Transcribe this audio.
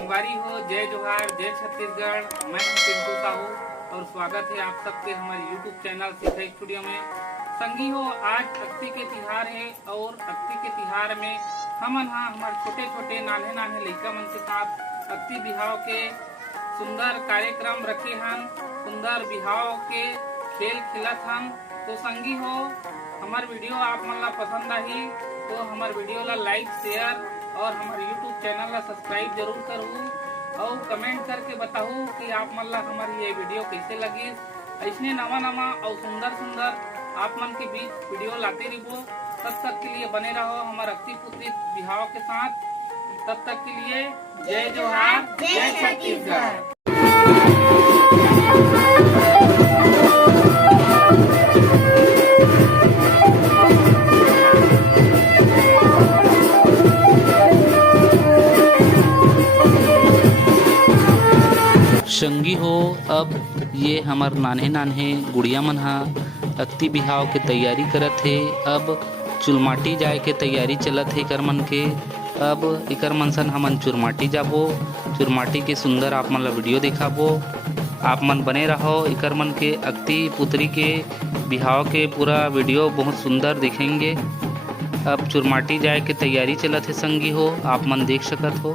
संगवारी हो, जय जोहार, जय छत्तीसगढ़। मैं हूं पिंटू साहू और स्वागत है आप सबके हमारे यूट्यूब चैनल शिखा स्टूडियो में। संगी हो, आज अक्ति के तिहार है और अक्ति के तिहार में हमन हमारे छोटे छोटे नान्हे नान्हे लड़का मन के साथ अक्ति बिहाव के सुंदर कार्यक्रम रखे हन, सुंदर बिहाव के खेल खिलत हन। तो संगी हो, हमार वीडियो आप मन ला पसंद आही तो हमार वीडियो ला लाइक शेयर और हमारे यूट्यूब चैनल ला सब्सक्राइब जरूर करूँ और कमेंट करके बताऊँ कि आप मन ला हमारी ये वीडियो कैसे लगी। ऐसने नवा नवा और सुंदर सुंदर आप मन के बीच वीडियो लाते रहो। तब तक के लिए बने रहो हमारे अक्ति पुत्री बिहाव के साथ। तब तक के लिए जय जोहार, जय छत्तीसगढ़। संगी हो, अब ये हमार नान्हे नान्हे गुड़िया मन हा अक्ति बिहाव के तैयारी करत है। अब चुलमाटी जाए के तैयारी चलत है इकर मन के। अब इकर मन सन हमन चुरमाटी जाबो, चुरमाटी के सुंदर आप मन ला वीडियो दिखाबो। आप मन बने रहो, इकर मन के अक्ति पुत्री के बिहाव के पूरा वीडियो बहुत सुंदर दिखेंगे। अब चुरमाटी जाए के तैयारी चलत है संगी हो, आप मन देख सकत हो।